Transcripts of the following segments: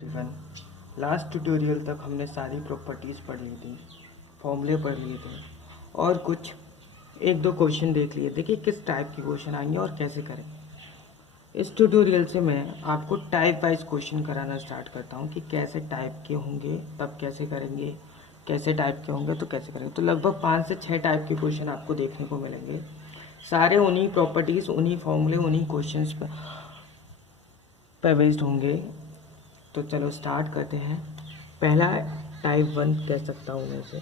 Even last tutorial तक हमने सारी प्रॉपर्टीज़ पढ़ ली थी, फॉर्मूले पढ़ लिए थे और कुछ एक दो क्वेश्चन देख लिए थे कि किस टाइप के क्वेश्चन आएंगे और कैसे करें। इस ट्यूटोरियल से मैं आपको टाइप वाइज क्वेश्चन कराना स्टार्ट करता हूँ कि कैसे टाइप के होंगे तब कैसे करेंगे, कैसे टाइप के होंगे तो कैसे करेंगे। तो लगभग 5 से 6 टाइप के क्वेश्चन आपको देखने को मिलेंगे, सारे उन्हीं प्रॉपर्टीज़, उन्हीं फॉर्मूले, उन्हीं क्वेश्चंस पर बेस्ड होंगे। तो चलो स्टार्ट करते हैं। पहला टाइप 1 कह सकता हूँ मैं इसे,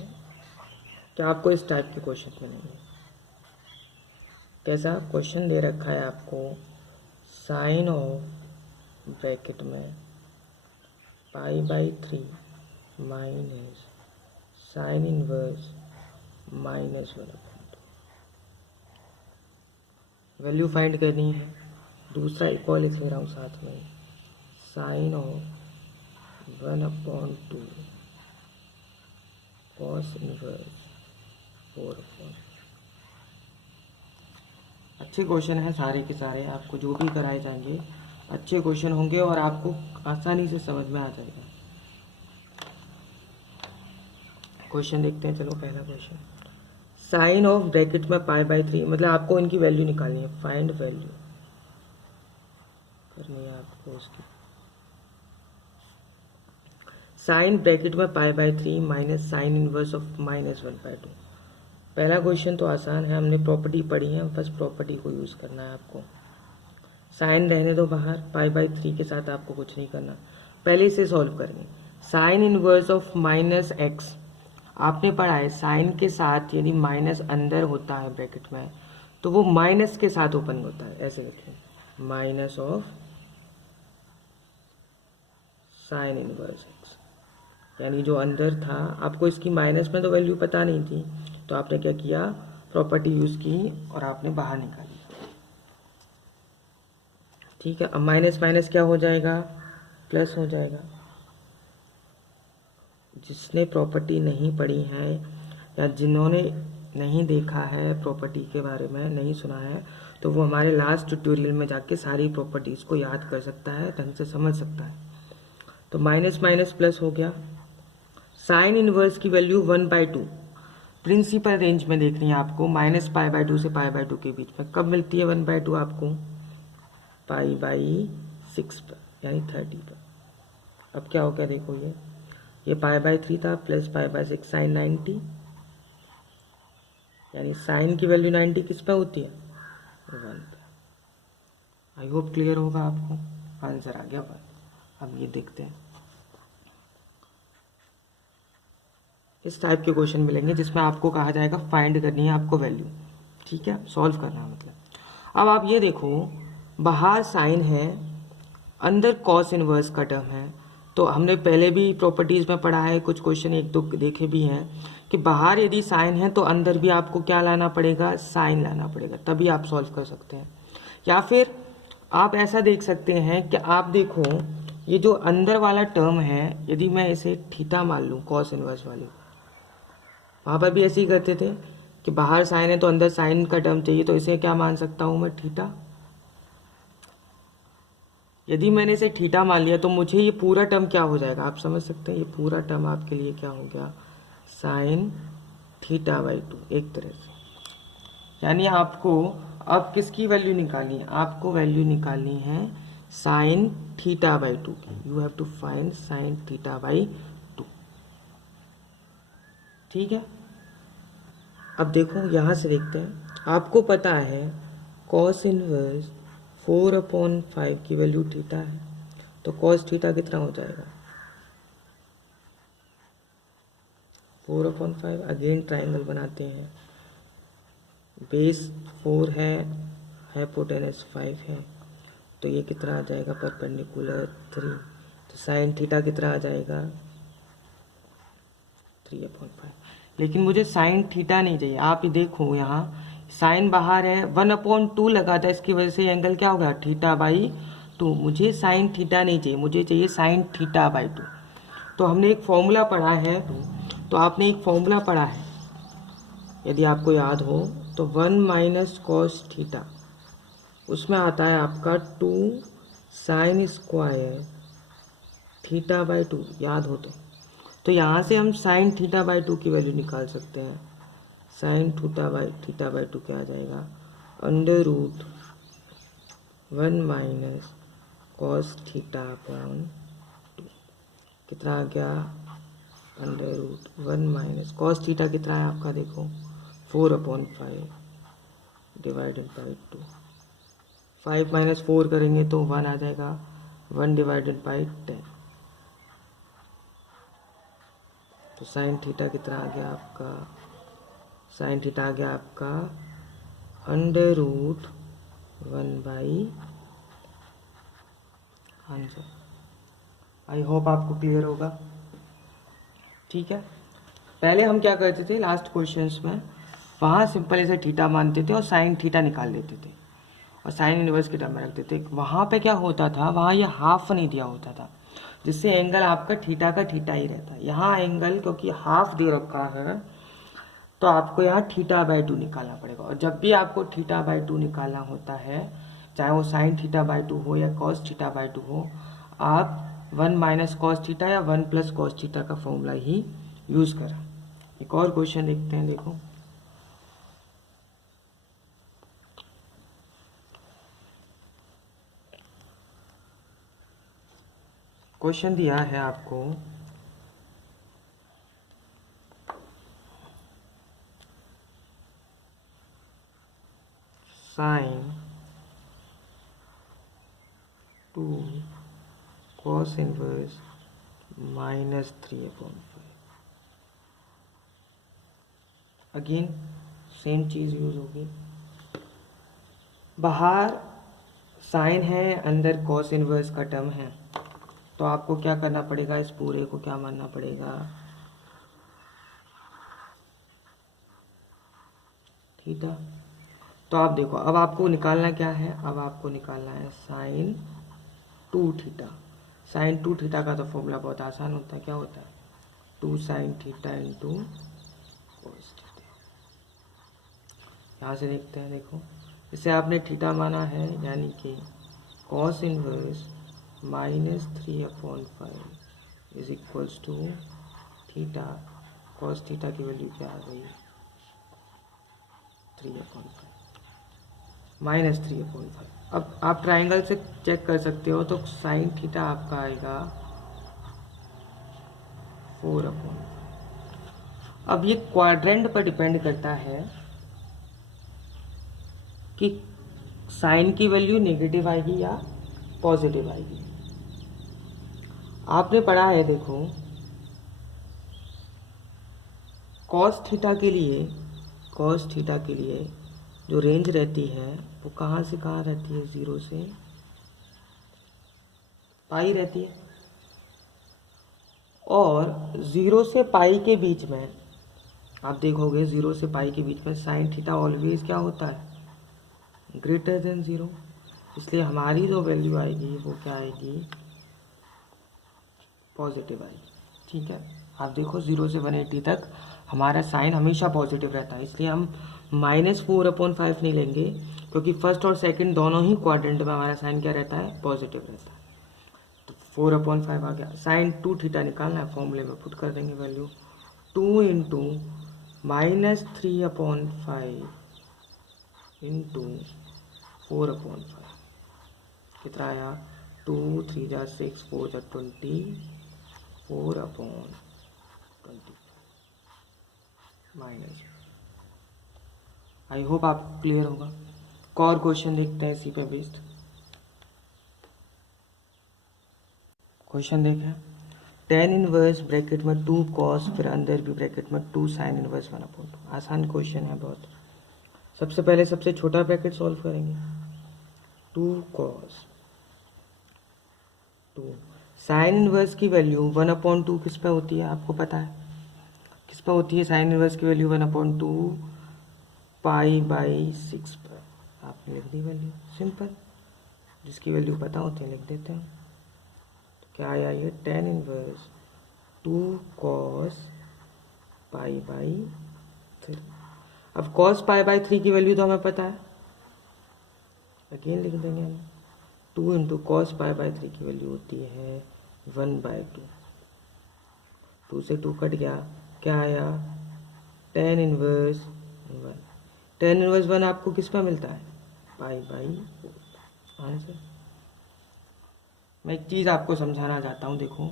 तो आपको इस टाइप के क्वेश्चन मिलेंगे। कैसा क्वेश्चन दे रखा है आपको, साइन ऑफ ब्रैकेट में π/3 minus sine inverse -1/2 value find करनी है। दूसरा एक और लिख ले रहा हूँ साथ में, साइन ऑफ 1/2 cos इनवर्स 4/। अच्छे क्वेश्चन हैं सारे के सारे, आपको जो भी कराए जाएंगे अच्छे क्वेश्चन होंगे और आपको आसानी से समझ में आ जाएगा। क्वेश्चन देखते हैं। चलो पहला क्वेश्चन, साइन ऑफ ब्रैकेट में π/3, मतलब आपको इनकी वैल्यू निकालनी है, फाइंड वैल्यू करनी है आपको उसकी। साइन ब्रैकेट में π/3 माइनस साइन इनवर्स ऑफ -1/2। पहला क्वेश्चन तो आसान है, हमने प्रॉपर्टी पढ़ी है, बस प्रॉपर्टी को यूज़ करना है आपको। साइन रहने दो बाहर, π/3 के साथ आपको कुछ नहीं करना। पहले इसे सॉल्व करेंगे। साइन इनवर्स ऑफ -x, आपने पढ़ा है साइन के साथ यदि माइनस अंदर होता है ब्रैकेट में तो वो माइनस के साथ ओपन होता है, ऐसे लिखिए, minus of sine inverse x, यानी जो अंदर था। आपको इसकी माइनस में तो वैल्यू पता नहीं थी, तो आपने क्या किया, प्रॉपर्टी यूज़ की और आपने बाहर निकाली। ठीक है, अब माइनस माइनस क्या हो जाएगा, प्लस हो जाएगा। जिसने प्रॉपर्टी नहीं पढ़ी है या जिन्होंने नहीं देखा है प्रॉपर्टी के बारे में, नहीं सुना है, तो वो हमारे लास्ट ट्यूटोरियल में जाके सारी प्रॉपर्टीज़ को याद कर सकता है, ढंग से समझ सकता है। तो माइनस माइनस प्लस हो गया। साइन इनवर्स की वैल्यू 1/2 प्रिंसिपल रेंज में देखनी है आपको, -π/2 से π/2 के बीच में। कब मिलती है 1/2 आपको, π/6 पर, यानी 30 पर। अब क्या हो गया देखो, ये π/3 था प्लस π/6 साइन 90, यानी साइन की वैल्यू 90 किस पे होती है, 1 पे। आई होप क्लियर होगा आपको, आंसर आ गया 1। अब ये देखते हैं, इस टाइप के क्वेश्चन मिलेंगे जिसमें आपको कहा जाएगा फाइंड करनी है आपको वैल्यू, ठीक है, सॉल्व करना है मतलब। अब आप ये देखो, बाहर साइन है, अंदर कॉस इनवर्स का टर्म है। तो हमने पहले भी प्रॉपर्टीज़ में पढ़ा है, कुछ क्वेश्चन एक दो देखे भी हैं कि बाहर यदि साइन है तो अंदर भी आपको क्या लाना पड़ेगा, साइन लाना पड़ेगा, तभी आप सॉल्व कर सकते हैं। या फिर आप ऐसा देख सकते हैं कि आप देखो, ये जो अंदर वाला टर्म है, यदि मैं इसे थीटा मान लूँ, कॉस इनवर्स वाली, वहाँ पर भी ऐसे ही करते थे कि बाहर साइन है तो अंदर साइन का टर्म चाहिए, तो इसे क्या मान सकता हूँ मैं, थीटा। यदि मैंने इसे थीटा मान लिया तो मुझे ये पूरा टर्म क्या हो जाएगा, आप समझ सकते हैं, ये पूरा टर्म आपके लिए क्या हो गया, साइन θ/2 एक तरह से। यानी आपको अब किसकी वैल्यू निकालनी है, आपको वैल्यू निकालनी है साइन θ/2 की। You have to find sine θ/2, ठीक है। अब देखो यहाँ से देखते हैं, आपको पता है कॉस इनवर्स 4/5 की वैल्यू थीटा है, तो कॉस थीटा कितना हो जाएगा, 4/5। अगेन ट्राइंगल बनाते हैं, बेस 4 है, हाइपोटेनस 5 है, तो ये कितना आ जाएगा, परपेंडिकुलर 3, तो साइन थीटा कितना आ जाएगा, 3/5। लेकिन मुझे साइन थीटा नहीं चाहिए। आप देखो यहाँ साइन बाहर है, 1/2 लगा था, इसकी वजह से एंगल क्या होगा, θ/2। मुझे साइन थीटा नहीं चाहिए, मुझे चाहिए साइन θ/2। तो हमने एक फॉर्मूला पढ़ा है, तो आपने एक फॉर्मूला पढ़ा है, यदि आपको याद हो तो 1 माइनस कॉस थीटा, उसमें आता है आपका 2 sine square theta by two याद हो तो यहाँ से हम साइन थीटा बाई टू की वैल्यू निकाल सकते हैं। साइन थीटा बाई टू क्या आ जाएगा, under root 1 minus cos theta upon two. कितना आ गया, under root 1 minus cos theta कितना है आपका, देखो 4/5 डिवाइडेड बाई 2। 5 माइनस 4 करेंगे तो 1 आ जाएगा, 1 डिवाइडेड बाई 10। तो साइन थीटा कितना आ गया आपका, साइन थीटा आ गया आपका under root 1/, answer. I hope आपको क्लियर होगा। ठीक है, पहले हम क्या करते थे लास्ट क्वेश्चंस में, वहाँ सिंपल ऐसे थीटा मानते थे और साइन थीटा निकाल लेते थे और साइन इनवर्स की टर्म में रखते थे। वहाँ पे क्या होता था, वहाँ ये हाफ नहीं दिया होता था, जिससे एंगल आपका थीटा का थीटा ही रहता है। यहाँ एंगल क्योंकि हाफ दे रखा है तो आपको यहाँ थीटा बाई टू निकालना पड़ेगा। और जब भी आपको थीटा बाई टू निकालना होता है, चाहे वो साइन थीटा बाई टू हो या कॉस थीटा बाई टू हो, आप 1 माइनस कॉस थीटा या 1 प्लस कॉस थीटा का फॉर्मूला ही यूज करें। एक और क्वेश्चन देखते हैं, देखो क्वेश्चन दिया है आपको, sine 2 cos inverse -3/5। Again same चीज यूज होगी, बाहर साइन है, अंदर कॉस इनवर्स का टर्म है, तो आपको क्या करना पड़ेगा, इस पूरे को क्या मानना पड़ेगा, थीटा। तो आप देखो अब आपको निकालना क्या है, अब आपको निकालना है साइन 2 थीटा। साइन 2 थीटा का तो फॉर्मूला बहुत आसान होता है, क्या होता है 2 sine theta into cos theta. यहाँ से देखते हैं, देखो इसे आपने थीटा माना है, यानी कि cos inverse -3/5 is equals to theta. Cos theta की वैल्यू क्या आ गई, 3/5 -3/5। अब आप ट्राइंगल से चेक कर सकते हो, तो साइन थीटा आपका आएगा 4/5। अब ये क्वाड्रेंट पर डिपेंड करता है कि साइन की वैल्यू नेगेटिव आएगी या पॉजिटिव आएगी। आपने पढ़ा है, देखो कॉस थीटा के लिए जो रेंज रहती है वो कहाँ से कहाँ रहती है, 0 से पाई रहती है। और 0 से पाई के बीच में आप देखोगे, 0 से पाई के बीच में साइन थीटा ऑलवेज क्या होता है, ग्रेटर देन 0। इसलिए हमारी जो वैल्यू आएगी वो क्या आएगी, पॉजिटिव आएगी। ठीक है, आप देखो 0 से 180 तक हमारा साइन हमेशा पॉजिटिव रहता है, इसलिए हम -4/5 नहीं लेंगे, क्योंकि फर्स्ट और सेकंड दोनों ही क्वाड्रेंट में हमारा साइन क्या रहता है, पॉजिटिव रहता है। तो 4/5 आ गया। साइन 2 थीटा निकालना है, फॉर्मूले में पुट कर देंगे वैल्यू, 2 इंटू -3/5 इंटू 4/5 कितना आया, 2 3 जा 6 4 जा 20 4/20 माइनस। आई होप आप क्लियर होगा। एक और क्वेश्चन देखते हैं इसी पे बेस्ड। क्वेश्चन देखें, tan इनवर्स ब्रैकेट में 2 cos, फिर अंदर भी ब्रैकेट में 2 sin इनवर्स 1/2। आसान क्वेश्चन है बहुत। सबसे पहले सबसे छोटा ब्रैकेट सॉल्व करेंगे, 2 cos 2 साइन इनवर्स की वैल्यू 1/2 किस पे होती है, आपको पता है किस पे होती है साइन इनवर्स की वैल्यू 1/2 π/6 पर। आपने लिख दी वैल्यू, सिंपल, जिसकी वैल्यू पता होती है लिख देते हैं। तो क्या आया ये, tan इनवर्स 2 cos π/3। अब cos π/3 की वैल्यू तो हमें पता है, अगेन लिख देंगे हम, 2 इंटू कॉस π/3 की वैल्यू होती है 1/2, 2 से 2 कट गया, क्या आया, tan इनवर्स 1। tan इनवर्स 1 आपको किस में मिलता है, π/4 आंसर। मैं एक चीज़ आपको समझाना चाहता हूँ, देखो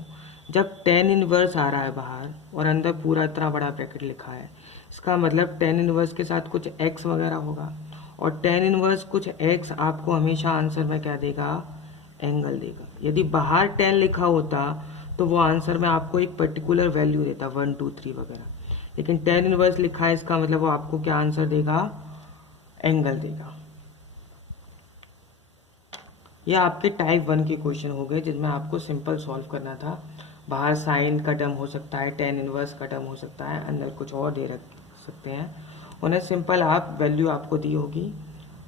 जब tan इनवर्स आ रहा है बाहर और अंदर पूरा इतना बड़ा ब्रैकेट लिखा है, इसका मतलब tan इनवर्स के साथ कुछ x वगैरह होगा, और tan इनवर्स कुछ x आपको हमेशा आंसर में क्या देगा, एंगल देगा। यदि बाहर tan लिखा होता तो वो आंसर में आपको एक पर्टिकुलर वैल्यू देता, 1 2 3 वगैरह, लेकिन tan इनवर्स लिखा है, इसका मतलब वो आपको क्या आंसर देगा, एंगल देगा। ये आपके टाइप 1 के क्वेश्चन हो गए जिसमें आपको सिंपल सॉल्व करना था। बाहर साइन का टर्म हो सकता है, tan इनवर्स का टर्म हो सकता है, अंदर कुछ और दे रख सकते हैं, उन्हें सिंपल आप वैल्यू आपको दी होगी,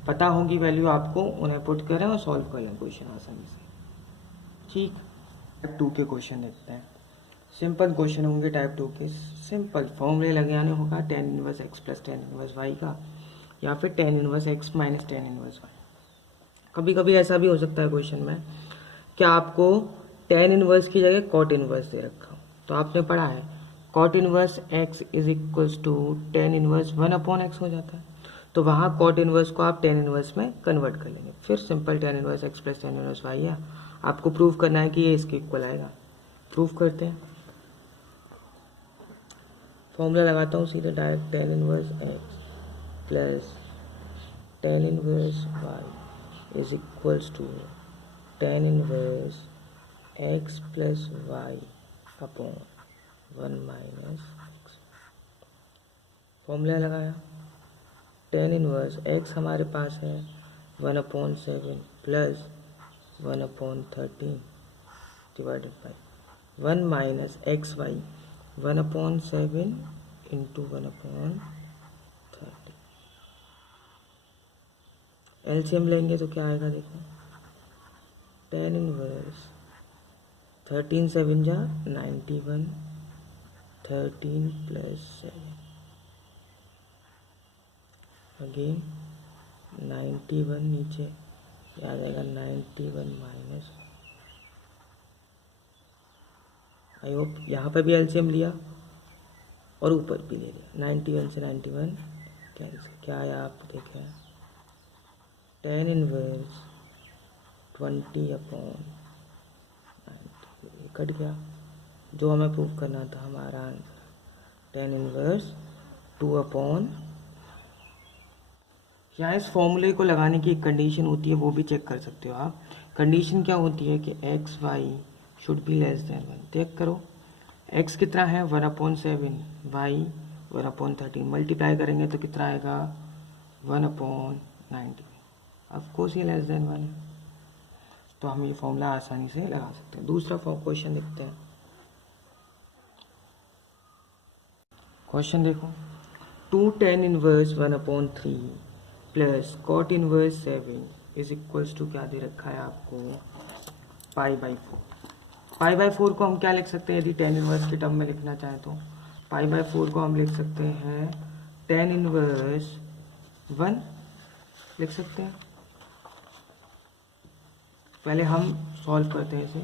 पता होगी वैल्यू आपको, उन्हें पुट करें और सॉल्व कर लें क्वेश्चन आसानी से। ठीक, टाइप 2 के क्वेश्चन देखते हैं। सिंपल क्वेश्चन होंगे टाइप 2 के, सिंपल फॉर्मूले लगाने होगा tan inverse x plus tan inverse y का, या फिर tan inverse x minus tan inverse y। कभी कभी ऐसा भी हो सकता है क्वेश्चन में कि आपको tan इनवर्स की जगह cot इनवर्स दे रखा हो, तो आपने पढ़ा है cot inverse x is equals to tan inverse 1/x हो जाता है, तो वहाँ cot इनवर्स को आप tan इनवर्स में कन्वर्ट कर लेंगे, फिर simple tan inverse x plus tan inverse y है। आपको प्रूव करना है कि ये इसके इक्वल आएगा, प्रूव करते हैं। फॉर्मूला लगाता हूँ सीधे direct, tan inverse x plus tan inverse y is equals to tan inverse x plus y upon 1 minus x। Formula लगाया, tan इनवर्स x हमारे पास है 1/7 plus 1/13 divided by 1 minus x y 1/7 into 1/13। LCM लेंगे तो क्या आएगा, देखो tan inverse 13 7 जा 91, 13 प्लस 7 अगेन 91, नीचे आ जाएगा 91 माइनस, आई होप यहाँ पर भी एलसीएम लिया और ऊपर भी ले लिया, 91 से 91 क्या आया आप देखें, tan इनवर्स 20/90 कट गया, जो हमें प्रूव करना था हमारा आंसर tan इनवर्स 2/। यहाँ इस फॉर्मूले को लगाने की एक कंडीशन होती है, वो भी चेक कर सकते हो आप। कंडीशन क्या होती है कि x y should be less than 1। Check करो, x कितना है 1/7, y 1/13, मल्टीप्लाई करेंगे तो कितना आएगा 1/90। ऑफकोर्स ये लेस देन 1 है, तो हम ये फॉर्मूला आसानी से लगा सकते हैं। दूसरा क्वेश्चन देखते हैं। क्वेश्चन देखो, 2 tan inverse 1/3 plus cot inverse 7 is equals to क्या दे रखा है आपको, π/4। π/4 को हम क्या लिख सकते हैं, यदि tan इनवर्स के टर्म में लिखना चाहें तो π/4 को हम लिख सकते हैं tan इनवर्स 1 लिख सकते हैं। पहले हम सॉल्व करते हैं इसे।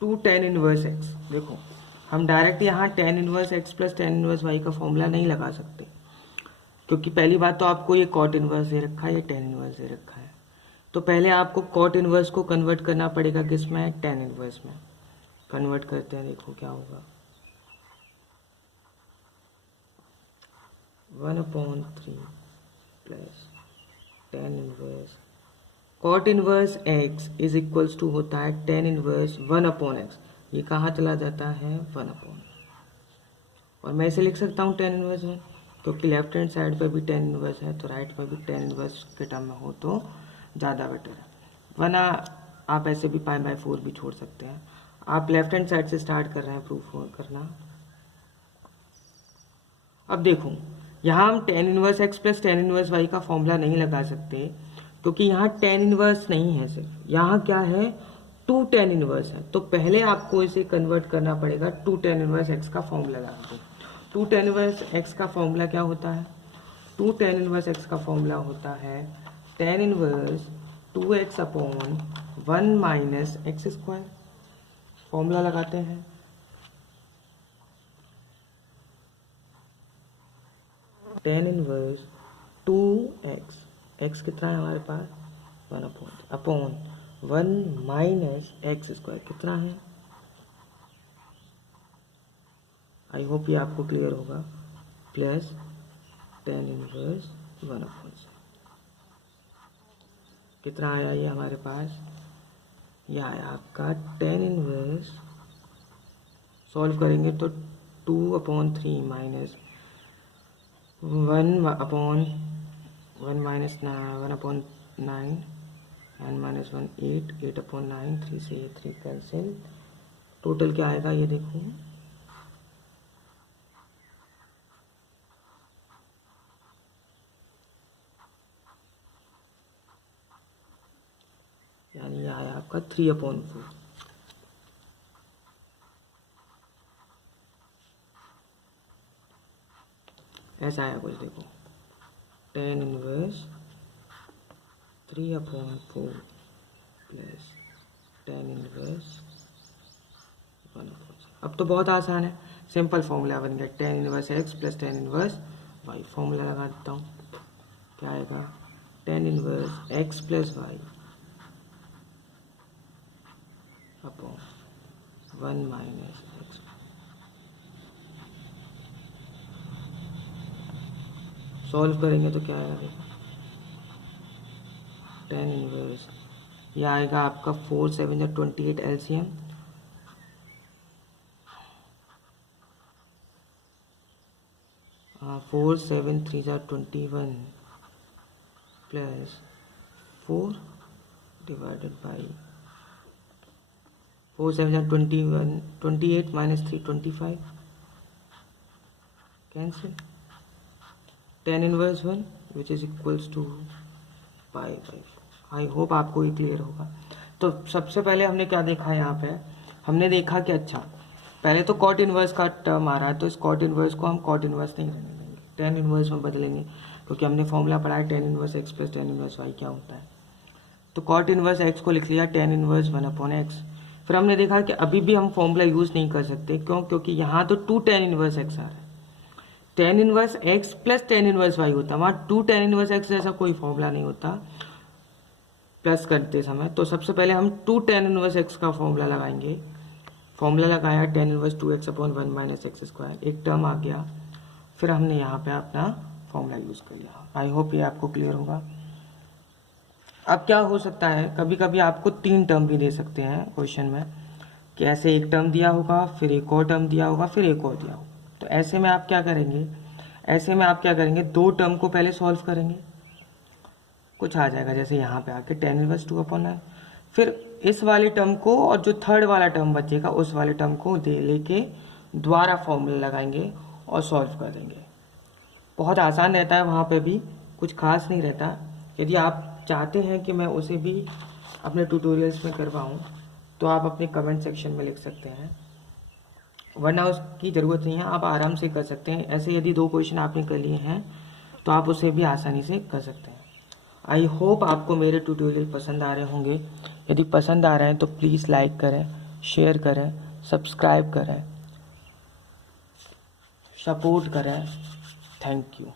2 tan इनवर्स x, देखो हम डायरेक्ट यहाँ tan inverse x plus tan inverse y का फॉर्मूला नहीं लगा सकते, क्योंकि पहली बात तो आपको ये cot इनवर्स दे रखा है, ये tan इनवर्स दे रखा है, तो पहले आपको cot इनवर्स को कन्वर्ट करना पड़ेगा किस में, tan इनवर्स में। कन्वर्ट करते हैं, देखो क्या होगा, 1/3 plus tan inverse cot inverse x is equals to होता है tan इनवर्स 1/x, ये कहाँ चला जाता है 1/, और मैं इसे लिख सकता हूँ tan इनवर्स 1, क्योंकि लेफ्ट हैंड साइड पे भी tan इनवर्स है, तो राइट पे भी tan इनवर्स के टर्म में हो तो ज़्यादा बेटर है, वरना आप ऐसे भी π/4 भी छोड़ सकते हैं। आप लेफ्ट हैंड साइड से स्टार्ट कर रहे हैं प्रूफ करना। अब देखो यहाँ हम tan inverse x plus tan inverse y का फॉर्मूला नहीं लगा सकते, क्योंकि यहाँ tan इनवर्स नहीं है, सिर्फ यहाँ क्या है 2 tan इनवर्स है, तो पहले आपको इसे कन्वर्ट करना पड़ेगा 2 tan इनवर्स x का फॉर्मूला लगा दो। 2 tan इनवर्स x का फॉर्मूला क्या होता है, 2 tan इनवर्स x का फॉर्मूला होता है tan inverse 2x upon 1 minus x square, formula लगाते हैं, टेन इनवर्स 2x, x कितना है हमारे पास 1 अपॉन 1 माइनस एक्स स्क्वायर कितना है, आई होप ये आपको क्लियर होगा, प्लस टेन इनवर्स 1 अपॉन कितना आया ये हमारे पास, यह आया आपका टेन इनवर्स, सॉल्व करेंगे तो 2/3 minus 1 upon 1 minus 1/9 and minus 1 8/9, 3 से ये 3 कैंसिल, टोटल क्या आएगा ये देखो, यानी ये आया आपका 3/4, ऐसा आया कुछ देखो, tan inverse 3/4 plus tan inverse 1/4। अब तो बहुत आसान है, सिंपल फॉर्मूला बन गया, tan inverse x plus tan inverse y, formula लगा देता हूँ, क्या आएगा tan inverse x plus y upon 1 minus x, solve करेंगे तो क्या आएगा देखो, टेन इनवर्स, ये आएगा आपका 4 7 28 LCM, 4 7 3 21 plus 4 divided by 4 7 21 28 minus 3 25 cancel, tan inverse 1 which is equals to pi by 4। I hope आपको ये क्लियर होगा। तो सबसे पहले हमने क्या देखा यहाँ पे, हमने देखा कि अच्छा पहले तो कॉट इनवर्स का टर्म आ रहा है, तो इस कॉट इनवर्स को हम कॉट इनवर्स नहीं रहने देंगे, टेन इनवर्स में बदलेंगे, क्योंकि हमने फॉर्मूला पढ़ा है tan inverse x plus tan inverse y क्या होता है। तो कॉट इनवर्स एक्स को लिख लिया टेन इनवर्स 1/x। फिर हमने देखा कि अभी भी हम फॉर्मूला यूज़ नहीं कर सकते, क्यों, क्योंकि यहाँ तो 2 टेन इनवर्स एक्स आ रहा है, tan inverse x plus tan inverse y होता है, वहाँ 2 टेन इनवर्स एक्स जैसा कोई फॉर्मूला नहीं होता प्लस करते समय। तो सबसे पहले हम 2 टेन इनवर्स एक्स का फॉर्मूला लगाएंगे, फॉर्मूला लगाया tan inverse 2x upon 1 minus x square, एक टर्म आ गया, फिर हमने यहाँ पे अपना फॉर्मूला यूज़ कर लिया। आई होप ये आपको क्लियर होगा। अब क्या हो सकता है, कभी कभी आपको 3 टर्म भी दे सकते हैं क्वेश्चन में, कि ऐसे एक टर्म दिया होगा, फिर एक और टर्म दिया होगा, फिर एक और दिया होगा। तो ऐसे में आप क्या करेंगे, ऐसे में आप क्या करेंगे, 2 टर्म को पहले सॉल्व करेंगे, कुछ आ जाएगा जैसे यहाँ पे आके टेन इनवर्स 2/9, फिर इस वाले टर्म को और जो थर्ड वाला टर्म बचेगा उस वाले टर्म को दे लेके दोबारा फॉर्मूला लगाएंगे और सॉल्व कर देंगे। बहुत आसान रहता है, वहाँ पे भी कुछ खास नहीं रहता। यदि आप चाहते हैं कि मैं उसे भी अपने ट्यूटोरियल्स में करवाऊँ तो आप अपने कमेंट सेक्शन में लिख सकते हैं, वरना उसकी ज़रूरत नहीं है, आप आराम से कर सकते हैं। ऐसे यदि 2 क्वेश्चन आपने कर लिए हैं तो आप उसे भी आसानी से कर सकते हैं। आई होप आपको मेरे ट्यूटोरियल पसंद आ रहे होंगे। यदि पसंद आ रहे हैं तो प्लीज़ लाइक करें, शेयर करें, सब्सक्राइब करें, सपोर्ट करें। Thank you.